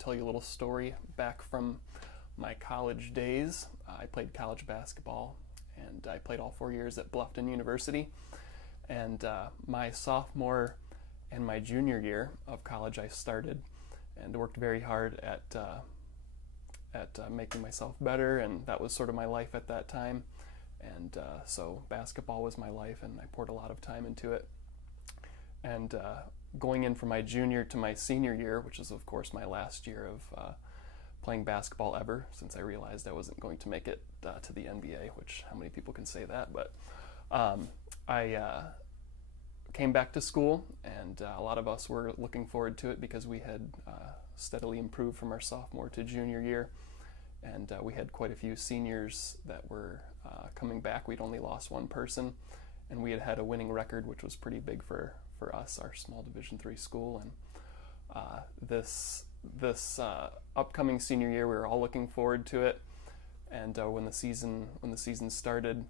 tell you a little story back from my college days. I played college basketball, and I played all 4 years at Bluffton University. And my sophomore and my junior year of college, I started and worked very hard at making myself better, and that was sort of my life at that time. And so basketball was my life, and I poured a lot of time into it. And going in from my junior to my senior year, which is of course my last year of playing basketball ever, since I realized I wasn't going to make it to the NBA, which how many people can say that, but I came back to school, and a lot of us were looking forward to it because we had steadily improved from our sophomore to junior year, and we had quite a few seniors that were coming back. We'd only lost one person, and we had had a winning record, which was pretty big for us, our small Division III school. And this upcoming senior year, we were all looking forward to it. And when the season started,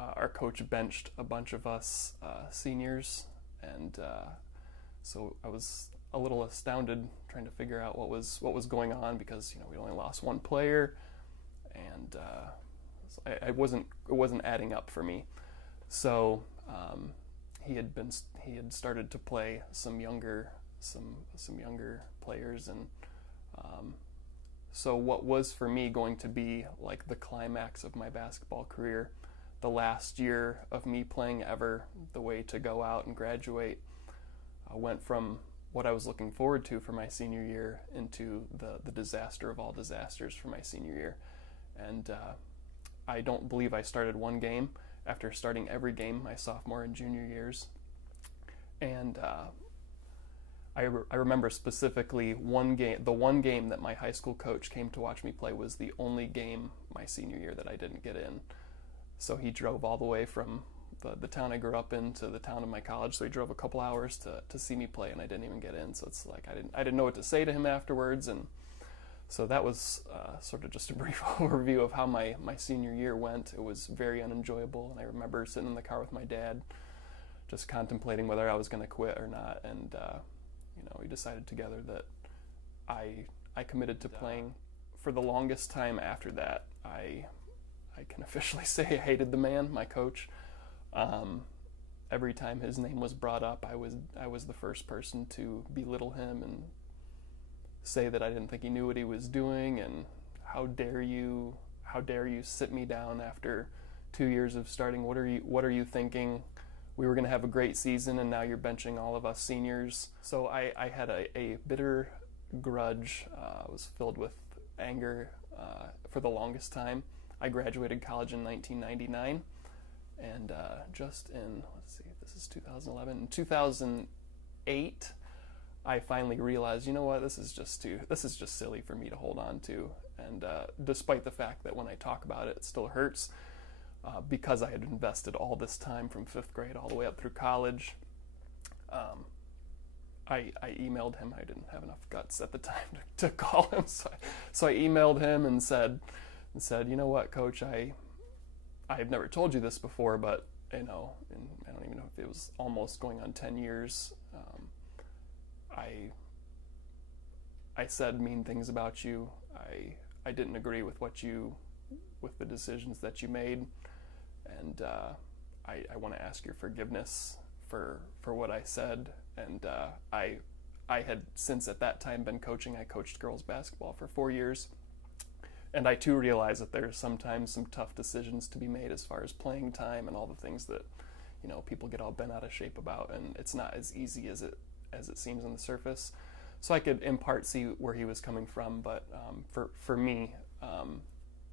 our coach benched a bunch of us seniors, and so I was a little astounded trying to figure out what was going on, because we only lost one player, and it wasn't adding up for me. So he had started to play some younger players, and so what was for me going to be like the climax of my basketball career, the last year of me playing ever, the way to go out and graduate, went from what I was looking forward to for my senior year into the disaster of all disasters for my senior year. And I don't believe I started one game after starting every game my sophomore and junior years. And I remember specifically one game, the one game that my high school coach came to watch me play was the only game my senior year that I didn't get in. So he drove all the way from the town I grew up in to the town of my college, so he drove a couple hours to see me play, and I didn't even get in. So it's like I didn't know what to say to him afterwards. And so that was sort of just a brief overview of how my senior year went. It was very unenjoyable, and I remember sitting in the car with my dad just contemplating whether I was going to quit or not. And we decided together that I committed to playing. For the longest time after that, I can officially say I hated the man, my coach. Every time his name was brought up, I was the first person to belittle him and say that I didn't think he knew what he was doing, and how dare you sit me down after 2 years of starting? What are you thinking? We were going to have a great season, and now you're benching all of us seniors. So I had a bitter grudge. I was filled with anger for the longest time. I graduated college in 1999, and just in, this is 2011, in 2008, I finally realized, you know what, this is just silly for me to hold on to. And despite the fact that when I talk about it, it still hurts, because I had invested all this time from 5th grade all the way up through college. I emailed him. I didn't have enough guts at the time to call him, so I emailed him and said, you know what, Coach, I've never told you this before, but and I don't even know if it was almost going on 10 years. I said mean things about you. I didn't agree with with the decisions that you made, and I want to ask your forgiveness for what I said. And I had since at that time been coaching. I coached girls basketball for 4 years, and I too realize that there's sometimes some tough decisions to be made as far as playing time and all the things that people get all bent out of shape about, and it's not as easy as it seems on the surface. So I could in part see where he was coming from, but for me,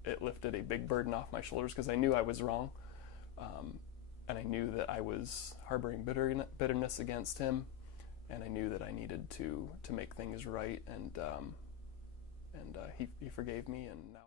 it lifted a big burden off my shoulders, because I knew I was wrong, and I knew that I was harboring bitterness against him, and I knew that I needed to make things right, and he forgave me, and now